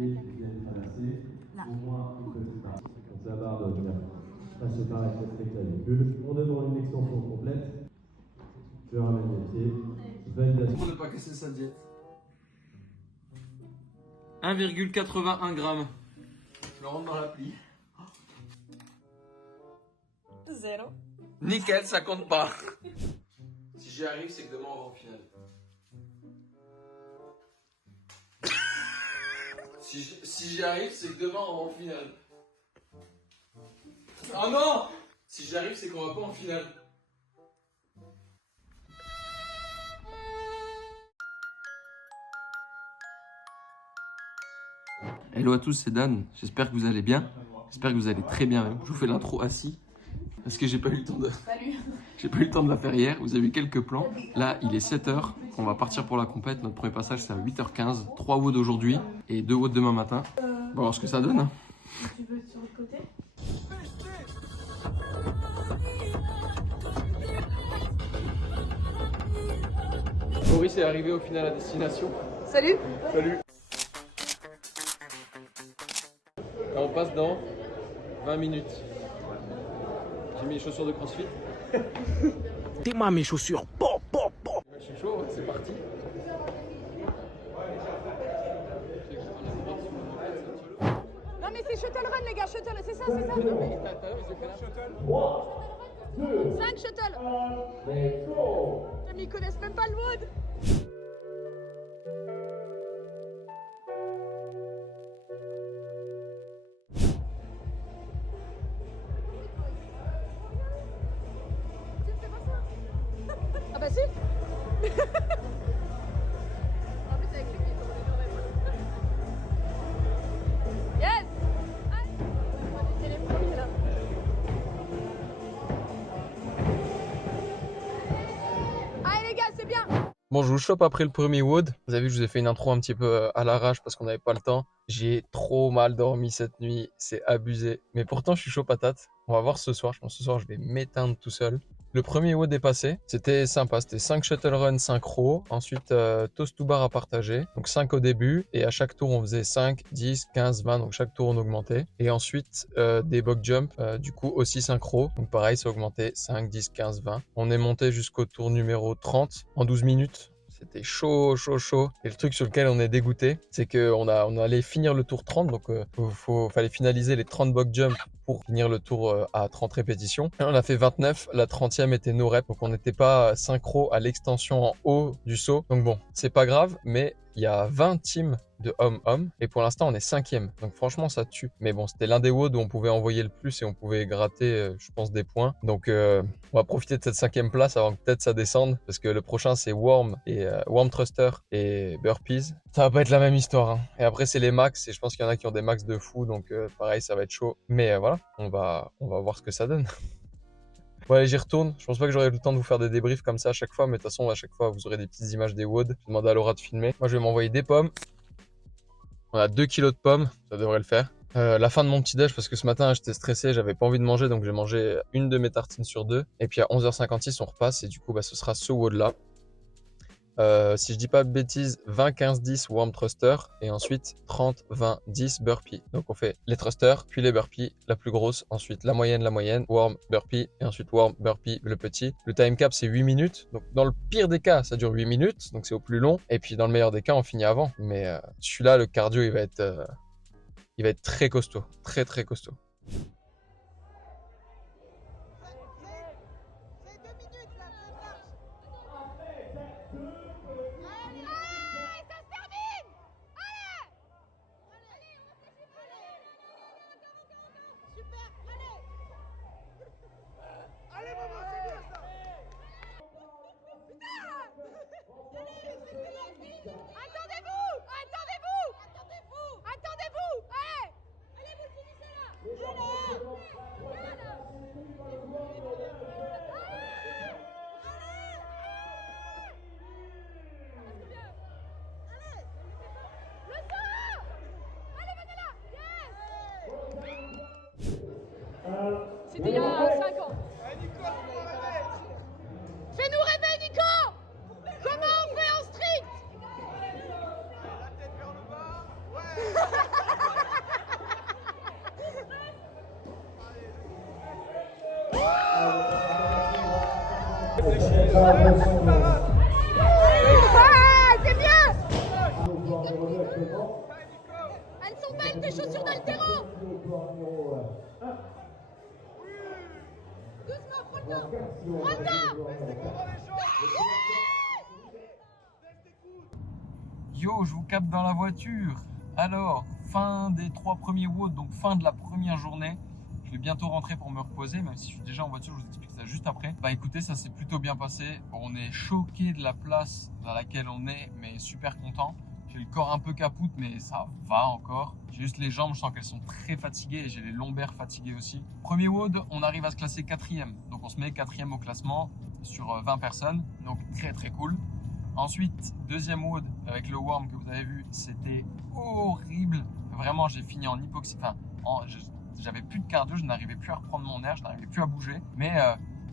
et vous viennent traverser au moins une petite partie. Donc ça va venir passer par la avec la véhicule. On demande une extension complète. Je ramène les pieds. Validation. Pour ne pas casser sa diète. 1,81 g. Je le rentre dans l'appli. 0. Nickel, ça compte pas. Si j'y arrive, c'est que demain on va en finale. Si j'y arrive, c'est que demain on va en finale. Oh non! Si j'y arrive, c'est qu'on va pas en finale. Hello à tous, c'est Dan. J'espère que vous allez bien. J'espère que vous allez très bien. Je vous fais l'intro assis parce que j'ai pas eu le temps de. Salut. J'ai pas eu le temps de la faire hier. Vous avez vu quelques plans. Là, il est 7h. On va partir pour la compète. Notre premier passage, c'est à 8h15. 3 woods aujourd'hui et 2 woods demain matin. On va voir ce que ça donne. Tu veux sur le côté? Boris est arrivé au final à destination. Salut. Salut. Et on passe dans 20 minutes. J'ai mis les chaussures de CrossFit. T'es-moi mes chaussures. Bon, bon, bon. Je suis chaud, c'est parti. Non mais c'est shuttle run les gars, shuttle, c'est ça, c'est ça. 5 shuttle. Mais ils connaissent même pas le wood. Ah bah si. En plus avec lui, il tourne les oreilles. Yes. On va laisser les premiers là. Allez les gars, c'est bien. Bon, je vous chope après le premier wood. Vous avez vu, je vous ai fait une intro un petit peu à l'arrache parce qu'on n'avait pas le temps. J'ai trop mal dormi cette nuit, c'est abusé. Mais pourtant, je suis chaud patate. On va voir ce soir. Je pense que ce soir, je vais m'éteindre tout seul. Le premier wood est passé. C'était sympa. C'était 5 shuttle run, 5 rows. Ensuite, toast to bar à partager. Donc 5 au début. Et à chaque tour, on faisait 5, 10, 15, 20. Donc chaque tour, on augmentait. Et ensuite, des box jump. Du coup, aussi 5 rows. Donc pareil, ça augmentait 5, 10, 15, 20. On est monté jusqu'au tour numéro 30 en 12 minutes. C'était chaud, chaud, chaud. Et le truc sur lequel on est dégoûté, c'est qu'on allait finir le tour 30. Donc, fallait finaliser les 30 box jump pour finir le tour à 30 répétitions. Et on a fait 29. La 30e était no rep. Donc, on n'était pas synchro à l'extension en haut du saut. Donc, bon, c'est pas grave. Mais il y a 20 teams de hommes-hommes. Et pour l'instant, on est 5e. Donc, franchement, ça tue. Mais bon, c'était l'un des woods où on pouvait envoyer le plus et on pouvait gratter, je pense, des points. Donc, on va profiter de cette 5e place avant que peut-être ça descende. Parce que le prochain, c'est Worm et Worm Thruster et Burpees. Ça va pas être la même histoire. Hein. Et après, c'est les max. Et je pense qu'il y en a qui ont des max de fou. Donc, pareil, ça va être chaud. Mais voilà, on va voir ce que ça donne. Bon allez, j'y retourne. Je pense pas que j'aurai le temps de vous faire des débriefs comme ça à chaque fois, mais de toute façon, à chaque fois, vous aurez des petites images des woods. Je demande à Laura de filmer. Moi, je vais m'envoyer des pommes. On a 2 kilos de pommes, ça devrait le faire. La fin de mon petit déj, parce que ce matin, j'étais stressé, j'avais pas envie de manger, donc j'ai mangé une de mes tartines sur 2. Et puis à 11h56, on repasse, et du coup, ce sera ce wood-là. Si je dis pas de bêtises, 20, 15, 10 Worm Thruster et ensuite 30, 20, 10 Burpee. Donc on fait les thrusters, puis les burpees, la plus grosse, ensuite la moyenne, Worm, Burpee et ensuite Worm, Burpee, le petit. Le time cap c'est 8 minutes. Donc dans le pire des cas, ça dure 8 minutes, donc c'est au plus long. Et puis dans le meilleur des cas, on finit avant. Mais celui-là, le cardio, il va être très costaud, très très costaud. C'était il y a 5 ans. Fais-nous rêver, Nico! Comment on fait en street? La tête vers le bas. Ouais. Ah, c'est mieux. Elles sont belles tes chaussures d'altéro. Doucement, prends le temps. Yo, je vous capte dans la voiture. Alors, fin des 3 premiers WOD, donc fin de la première journée. Je vais bientôt rentrer pour me reposer, même si je suis déjà en voiture, je vous explique ça juste après. Bah écoutez, ça s'est plutôt bien passé. On est choqué de la place dans laquelle on est, mais super content. J'ai le corps un peu capoute, mais ça va encore. J'ai juste les jambes, je sens qu'elles sont très fatiguées et j'ai les lombaires fatigués aussi. Premier WOD, on arrive à se classer 4e. Donc on se met 4e au classement sur 20 personnes, donc très très cool. Ensuite, deuxième WOD avec le worm que vous avez vu, c'était horrible. Vraiment, j'ai fini en hypoxie. Enfin, j'avais plus de cardio, je n'arrivais plus à reprendre mon air, je n'arrivais plus à bouger. Mais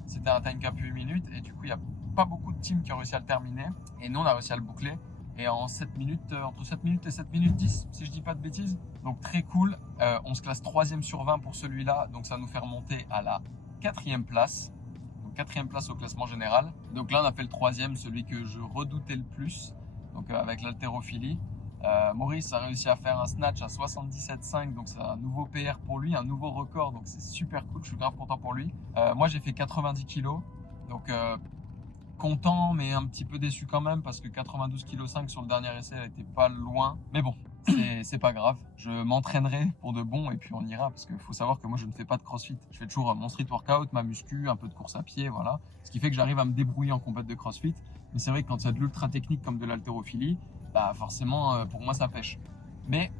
c'était un time cap 8 minutes et du coup, il n'y a pas beaucoup de teams qui ont réussi à le terminer. Et nous, on a réussi à le boucler. Et en 7 minutes, entre 7 minutes et 7 minutes 10, si je dis pas de bêtises. Donc très cool. On se classe 3e sur 20 pour celui-là. Donc ça nous fait remonter à la 4e place. 4e place au classement général. Donc là, on a fait le 3e, celui que je redoutais le plus, donc avec l'haltérophilie. Maurice a réussi à faire un snatch à 77,5, donc c'est un nouveau PR pour lui, un nouveau record, donc c'est super cool, je suis grave content pour lui. Moi, j'ai fait 90 kg, donc content, mais un petit peu déçu quand même, parce que 92,5 kg sur le dernier essai, elle était pas loin. Mais bon, c'est pas grave, je m'entraînerai pour de bon et puis on ira, parce qu'il faut savoir que moi je ne fais pas de crossfit. Je fais toujours mon street workout, ma muscu, un peu de course à pied, voilà. Ce qui fait que j'arrive à me débrouiller en compète de crossfit. Mais c'est vrai que quand il y a de l'ultra technique comme de l'haltérophilie, bah forcément pour moi ça pêche. Mais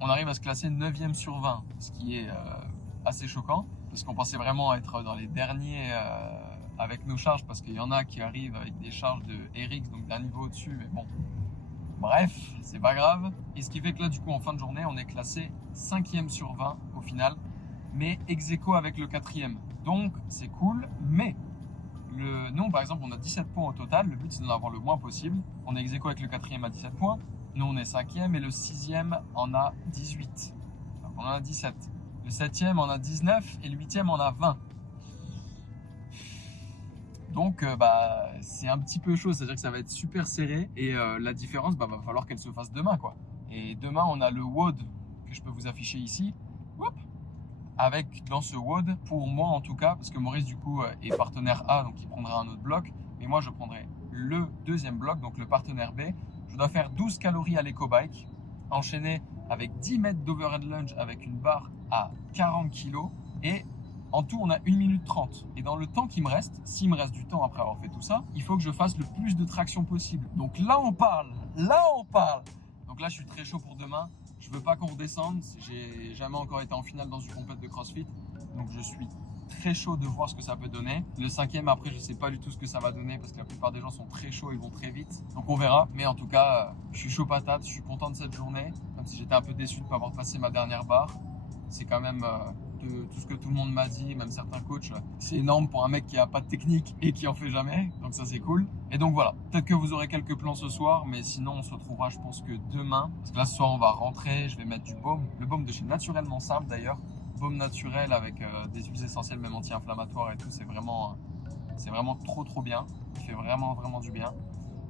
on arrive à se classer 9e sur 20, ce qui est assez choquant, parce qu'on pensait vraiment être dans les derniers avec nos charges, parce qu'il y en a qui arrivent avec des charges de RX, donc d'un niveau au-dessus, mais bon. Bref, c'est pas grave. Et ce qui fait que là, du coup, en fin de journée, on est classé 5e sur 20 au final, mais ex-aequo avec le 4e. Donc, c'est cool, mais nous, par exemple, on a 17 points au total. Le but, c'est d'en avoir le moins possible. On est ex-aequo avec le 4e à 17 points. Nous, on est 5e et le 6e en a 18. Donc, on en a 17. Le 7e en a 19 et le 8e en a 20. Donc bah, c'est un petit peu chaud, c'est-à-dire que ça va être super serré et la différence, bah, va falloir qu'elle se fasse demain, quoi. Et demain, on a le WOD que je peux vous afficher ici. Oups, avec dans ce WOD, pour moi en tout cas, parce que Maurice du coup est partenaire A, donc il prendra un autre bloc, mais moi je prendrai le deuxième bloc, donc le partenaire B. Je dois faire 12 calories à l'éco-bike, enchaîné avec 10 mètres d'overhead lunge avec une barre à 40 kg et en tout, on a 1 minute 30. Et dans le temps qui me reste, s'il me reste du temps après avoir fait tout ça, il faut que je fasse le plus de traction possible. Donc là, on parle. Là, on parle. Donc là, je suis très chaud pour demain. Je veux pas qu'on redescende. J'ai jamais encore été en finale dans une compète de CrossFit. Donc je suis très chaud de voir ce que ça peut donner. Le 5e, après, je sais pas du tout ce que ça va donner parce que la plupart des gens sont très chauds, ils vont très vite. Donc on verra. Mais en tout cas, je suis chaud patate. Je suis content de cette journée. Même si j'étais un peu déçu de ne pas avoir passé ma dernière barre. C'est quand même... de tout ce que tout le monde m'a dit, même certains coachs, c'est énorme pour un mec qui a pas de technique et qui en fait jamais, donc ça c'est cool. Et donc voilà, peut-être que vous aurez quelques plans ce soir, mais sinon on se retrouvera je pense que demain, parce que là ce soir on va rentrer, je vais mettre du baume, le baume de chez Naturellement Simple d'ailleurs, baume naturel avec des huiles essentielles même anti-inflammatoires et tout, c'est vraiment trop bien, il fait vraiment du bien.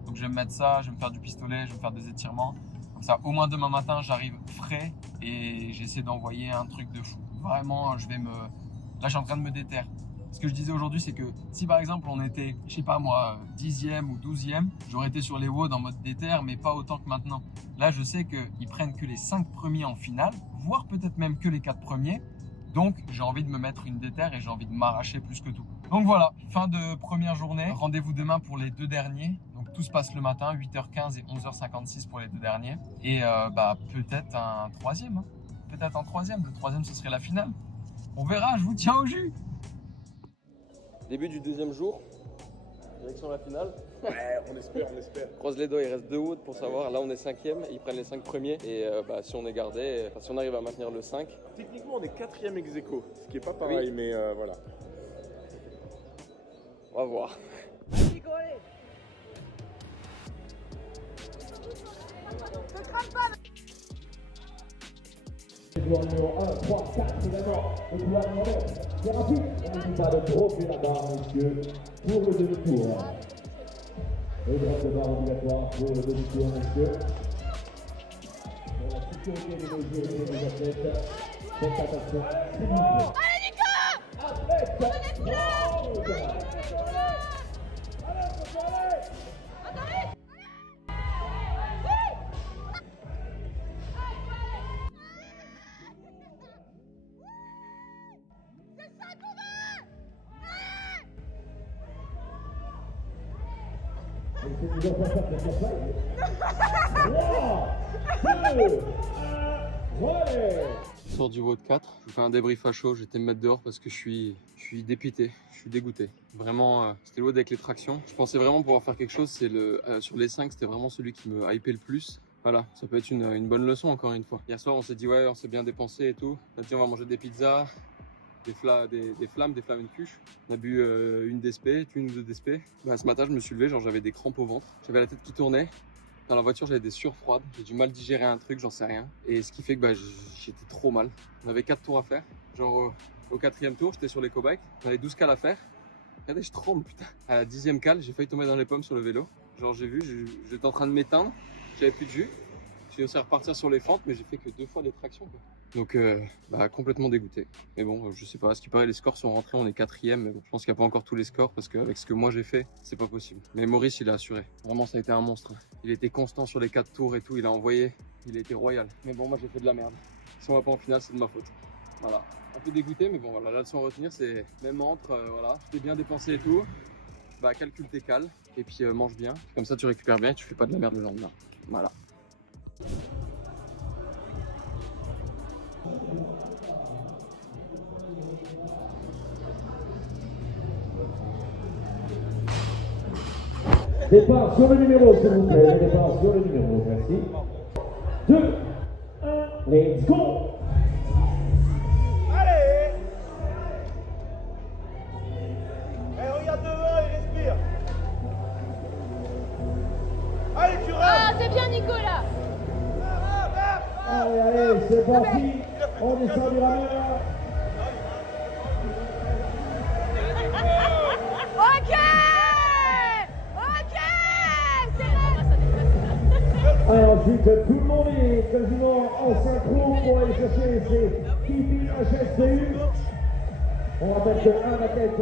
Donc je vais me mettre ça, je vais me faire du pistolet, je vais me faire des étirements. Comme ça, au moins demain matin, j'arrive frais et j'essaie d'envoyer un truc de fou. Vraiment, là, je suis en train de me déterre. Ce que je disais aujourd'hui, c'est que si par exemple on était, je sais pas moi, 10e ou 12e, j'aurais été sur les WOD en mode déterre, mais pas autant que maintenant. Là, je sais qu'ils prennent que les 5 premiers en finale, voire peut-être même que les 4 premiers. Donc, j'ai envie de me mettre une déterre et j'ai envie de m'arracher plus que tout. Donc voilà, fin de première journée. Rendez-vous demain pour les 2 derniers. Donc tout se passe le matin, 8h15 et 11h56 pour les 2 derniers. Et bah, peut-être un 3e. Hein. Peut-être un 3e. Le 3e, ce serait la finale. On verra, je vous tiens au jus. Début du 2e jour. Direction la finale. Ouais, on espère. Croise les doigts, il reste 2 WOD pour savoir. Là, on est 5e. Ils prennent les 5 premiers. Et bah, si on est gardé, si on arrive à maintenir le 5. Techniquement, on est 4e ex-aequo, ce qui est pas pareil, oui. Mais voilà. On va voir. couloir numéro 1, 3, 4 également. Le couloir numéro 9. C'est rapide. On n'oublie pas de dropper la barre, messieurs, pour le demi-tour. Le drop de barre obligatoire pour le demi-tour, messieurs. Pour la sécurité de nos jurys et des athlètes, faites attention, s'il vous plaît. Allez, Nico! Athlète, Allez, c'est une fois ça, c'est ça. 3, 2, 1, allez! Je sors du WOD 4, je vous fais un débrief à chaud, j'étais me mettre dehors parce que je suis dépité, je suis dégoûté. Vraiment, c'était le WOD avec les tractions. Je pensais vraiment pouvoir faire quelque chose, sur les 5, c'était vraiment celui qui me hypait le plus. Voilà, ça peut être une bonne leçon encore une fois. Hier soir, on s'est dit ouais, on s'est bien dépensé et tout. On a dit on va manger des pizzas, des flammes et cuches. On a bu une DSP, une ou deux DSP. Bah, ce matin, je me suis levé, genre j'avais des crampes au ventre. J'avais la tête qui tournait. Dans la voiture, j'avais des sueurs froides. J'ai du mal à digérer un truc, j'en sais rien. Et ce qui fait que bah, j'étais trop mal. On avait 4 tours à faire. Genre au 4e tour, j'étais sur les l'éco-bike. On avait 12 cales à faire. Regardez, je tremble, putain. À la 10e cale, j'ai failli tomber dans les pommes sur le vélo. Genre j'ai vu, j'étais en train de m'éteindre. J'avais plus de jus. J'ai réussi à repartir sur les fentes, mais j'ai fait que 2 fois des tractions, quoi. Donc bah, complètement dégoûté. Mais bon, je sais pas, à ce qui paraît les scores sont rentrés, on est 4e, mais bon, je pense qu'il n'y a pas encore tous les scores parce qu'avec ce que moi j'ai fait, c'est pas possible. Mais Maurice, il a assuré. Vraiment, ça a été un monstre. Il était constant sur les 4 tours et tout, il a envoyé, il a été royal. Mais bon, moi j'ai fait de la merde. Si on va pas en finale, c'est de ma faute. Voilà. Un peu dégoûté, mais bon, voilà, la leçon à retenir, c'est même entre, voilà, tu t'es bien dépensé et tout, bah calcule tes cales et puis mange bien. Comme ça, tu récupères bien et tu fais pas de la merde le lendemain. Voilà. Départ sur le numéro, s'il vous plaît. Départ sur le numéro, merci. 2, 1, let's go! Allez! Eh, regarde devant et respire! Allez, tu rentres! Ah, c'est bien, Nico, là! Allez, allez, c'est parti. On descend du ramen. Ok! Ok! C'est bon! Alors, ensuite, tout le monde est quasiment en synchro pour aller chercher ces Tipeee HSCU. On rappelle que un athlète.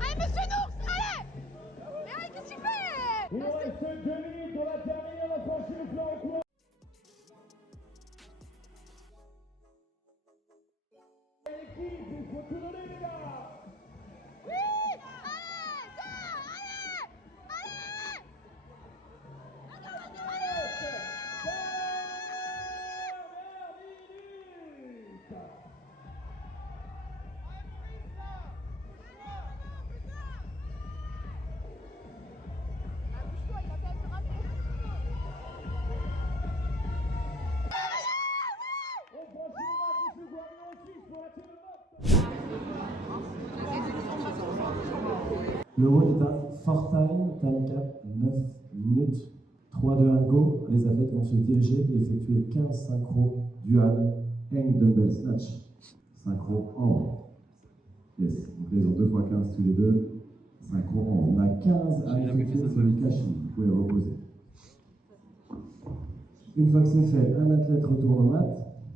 Allez, monsieur Nours, allez! Mais allez, qu'est-ce que tu fais? Il nous reste 2 minutes, on a terminé, on a franchi le plan en cours. L'équipe, il faut tout donner, les gars! Oui! Allez! Ça! Allez! Allez! Allez! Le rôle est à fort time cap 9 minutes, 3, 2, 1, go. Les athlètes vont se diriger et effectuer 15 synchro dual hang dumbbell snatch. Synchro en haut. Yes, donc là ils ont 2 x 15 tous les deux. Synchro en haut. On a 15 à effectuer sur le kashi. Vous pouvez reposer. Une fois que c'est fait, un athlète retourne au mat,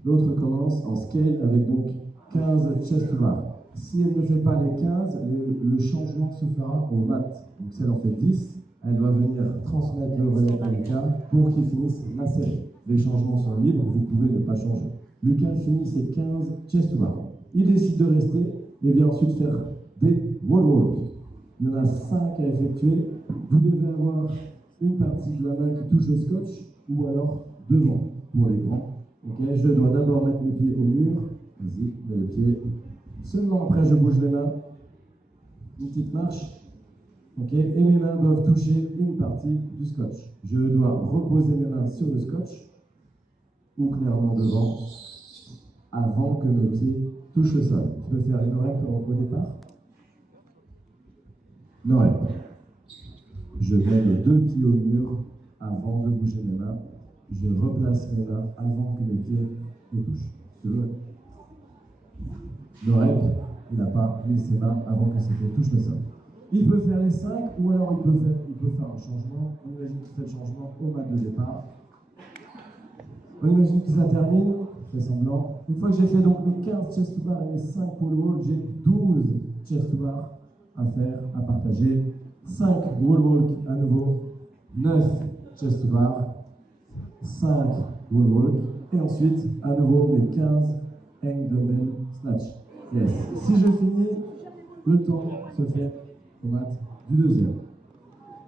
l'autre commence en scale avec donc 15 chest to bar. Si elle ne fait pas les 15, le changement se fera au mat. Donc si elle en fait 10, elle doit venir transmettre le relais à Lucas pour qu'il finisse la série. Les changements sont libres, vous pouvez ne pas changer. Lucas finit ses 15 chest to bar. Il décide de rester et vient ensuite faire des wall walk. Il y en a 5 à effectuer. Vous devez avoir une partie de la main qui touche le scotch ou alors devant pour les grands. Okay, je dois d'abord mettre les pieds au mur. Vas-y, mets les pieds. Seulement après, je bouge les mains. Une petite marche. Okay, et mes mains doivent toucher une partie du scotch. Je dois reposer mes mains sur le scotch ou clairement devant avant que mes pieds touchent le sol. Je peux faire une rep au départ. Une rep. Je mets les 2 pieds au mur avant de bouger mes mains. je replace mes mains avant que mes pieds ne touchent. Le rep, il n'a pas mis ses mains avant que ses pieds touchent le sol. Il peut faire les 5 ou alors il peut faire un changement. On imagine qu'il fait le changement au mat de départ. On imagine que ça termine, je fais semblant. Une fois que j'ai fait donc mes 15 chest to bar et mes 5 pole walk, j'ai 12 chest to bar à faire, à partager. 5 wall walk à nouveau, 9 chest to bar, 5 wall walk et ensuite à nouveau mes 15 hang dumbbell snatch. Yes. Si je finis, le temps se fait au mat du deuxième.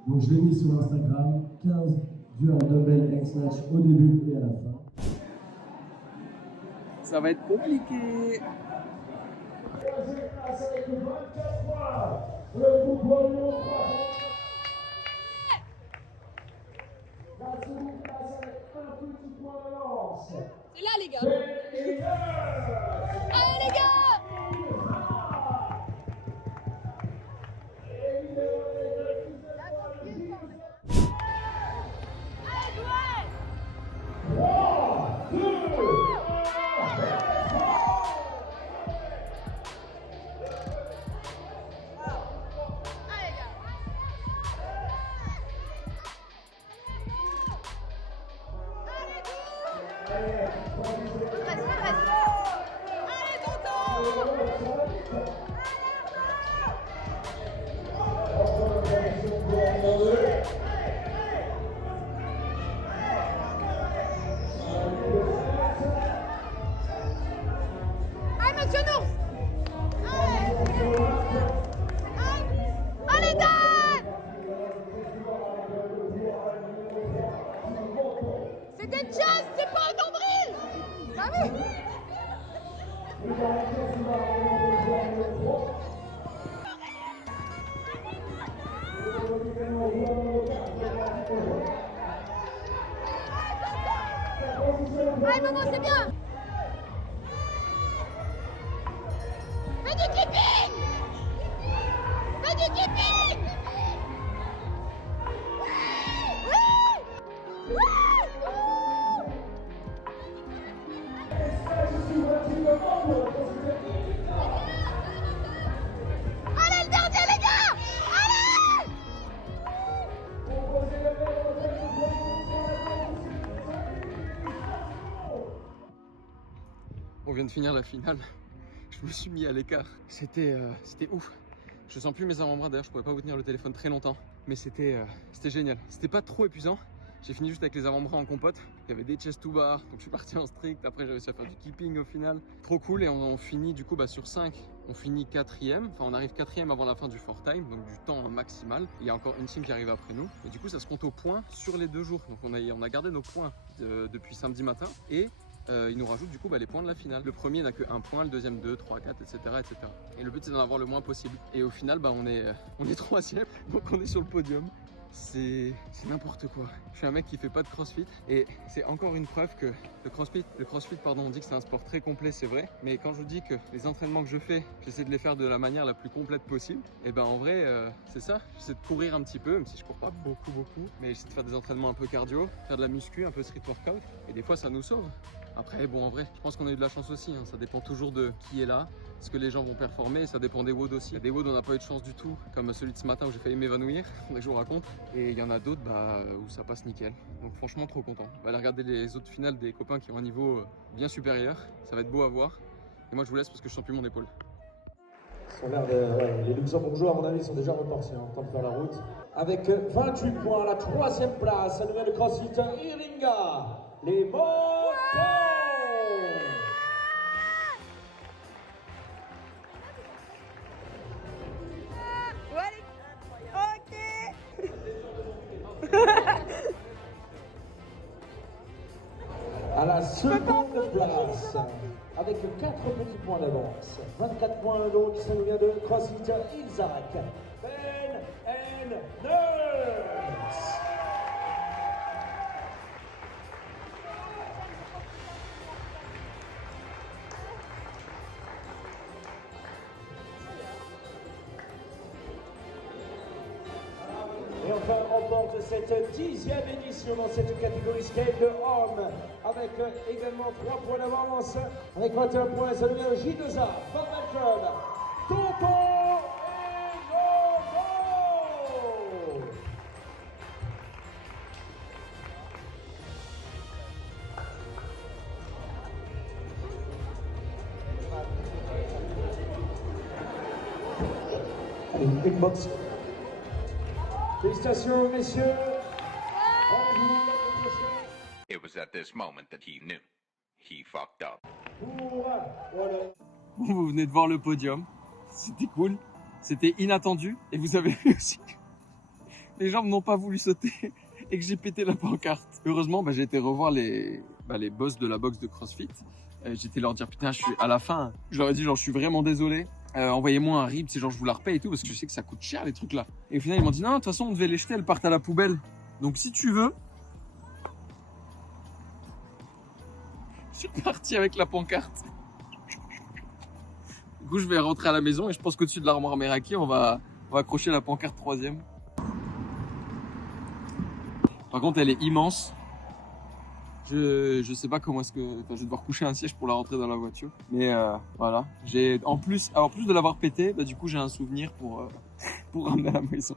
Donc je l'ai mis sur Instagram, 15 du dumbbell hang snatch au début et à la fin. Ça va être compliqué. C'est là, les gars. Allez, les gars. C'est des chests, c'est pas un nombril. Bah oui. Allez maman, c'est bien. Fais du keeping. Fais du keeping. Allez le dernier les gars. Allez. On vient de finir la finale. Je me suis mis à l'écart. C'était ouf. Je sens plus mes avant-bras d'ailleurs, je pourrais pas vous tenir le téléphone très longtemps. Mais c'était génial. C'était pas trop épuisant. J'ai fini juste avec les avant-bras en compote. Il y avait des chest to bar, donc je suis parti en strict. Après j'ai réussi à faire du keeping au final. Trop cool et on finit du coup sur 5. On finit 4e, enfin on arrive 4e avant la fin du 4 time, donc du temps maximal. Il y a encore une team qui arrive après nous. Et du coup ça se compte aux points sur les 2 jours. Donc on a gardé nos points depuis samedi matin. Et il nous rajoute du coup les points de la finale. Le premier n'a que 1 point, le deuxième 2, 3, 4, etc. etc. Et le but c'est d'en avoir le moins possible. Et au final on est 3e, donc on est sur le podium. C'est n'importe quoi. Je suis un mec qui fait pas de crossfit et c'est encore une preuve que le crossfit on dit que c'est un sport très complet, c'est vrai, mais quand je vous dis que les entraînements que je fais, j'essaie de les faire de la manière la plus complète possible, et en vrai c'est ça, j'essaie de courir un petit peu, même si je cours pas beaucoup, mais j'essaie de faire des entraînements un peu cardio, faire de la muscu, un peu street workout, et des fois ça nous sauve. Après en vrai, je pense qu'on a eu de la chance aussi, hein. Ça dépend toujours de qui est là, ce que les gens vont performer, et ça dépend des WOD aussi. Il y a des WOD où on n'a pas eu de chance du tout, comme celui de ce matin où j'ai failli m'évanouir, que je vous raconte, et il y en a d'autres où ça passe nickel. Donc franchement trop content. On va aller regarder les autres finales des copains qui ont un niveau bien supérieur, ça va être beau à voir. Et moi je vous laisse parce que je sens plus mon épaule. Ils ont l'air de... les Luxembourgeois, à mon avis, sont déjà repartis, en train de faire la route. Avec 28 points, la 3e place, la nouvelle CrossFit Iringa, les motos. À la seconde place, avec 4 petits points d'avance. 24 points donc, ça nous vient de CrossFit Isaac. Ben and Nurse. Et enfin, remporte cette 10e édition dans cette catégorie scale de hommes, avec également 3 points d'avance, avec 21 points, ça devient J2A, Bob Malcolm, Tonton et Logo. Allez, big box. Félicitations, messieurs. Rendez-vous la semaine prochaine. It was at this moment that he knew. He fucked up. Voilà. Vous venez de voir le podium. C'était cool. C'était inattendu. Et vous avez vu aussi que les gens n'ont pas voulu sauter et que j'ai pété la pancarte. Heureusement, j'ai été revoir les boss de la box de CrossFit. J'étais leur dire, putain, je suis à la fin. Je leur ai dit, genre, je suis vraiment désolé. Envoyez-moi un RIB, c'est genre, je vous la repaye et tout, parce que je sais que ça coûte cher, les trucs là. Et au final, ils m'ont dit, non, de toute façon, on devait les jeter, elles partent à la poubelle. Donc, si tu veux, je suis parti avec la pancarte. Du coup, je vais rentrer à la maison et je pense qu'au-dessus de l'armoire Meraki, on va accrocher la pancarte 3e. Par contre, elle est immense. Je sais pas comment est-ce que... Enfin, je vais devoir coucher un siège pour la rentrer dans la voiture. Mais voilà. En plus de l'avoir pété, du coup, j'ai un souvenir pour ramener à la maison.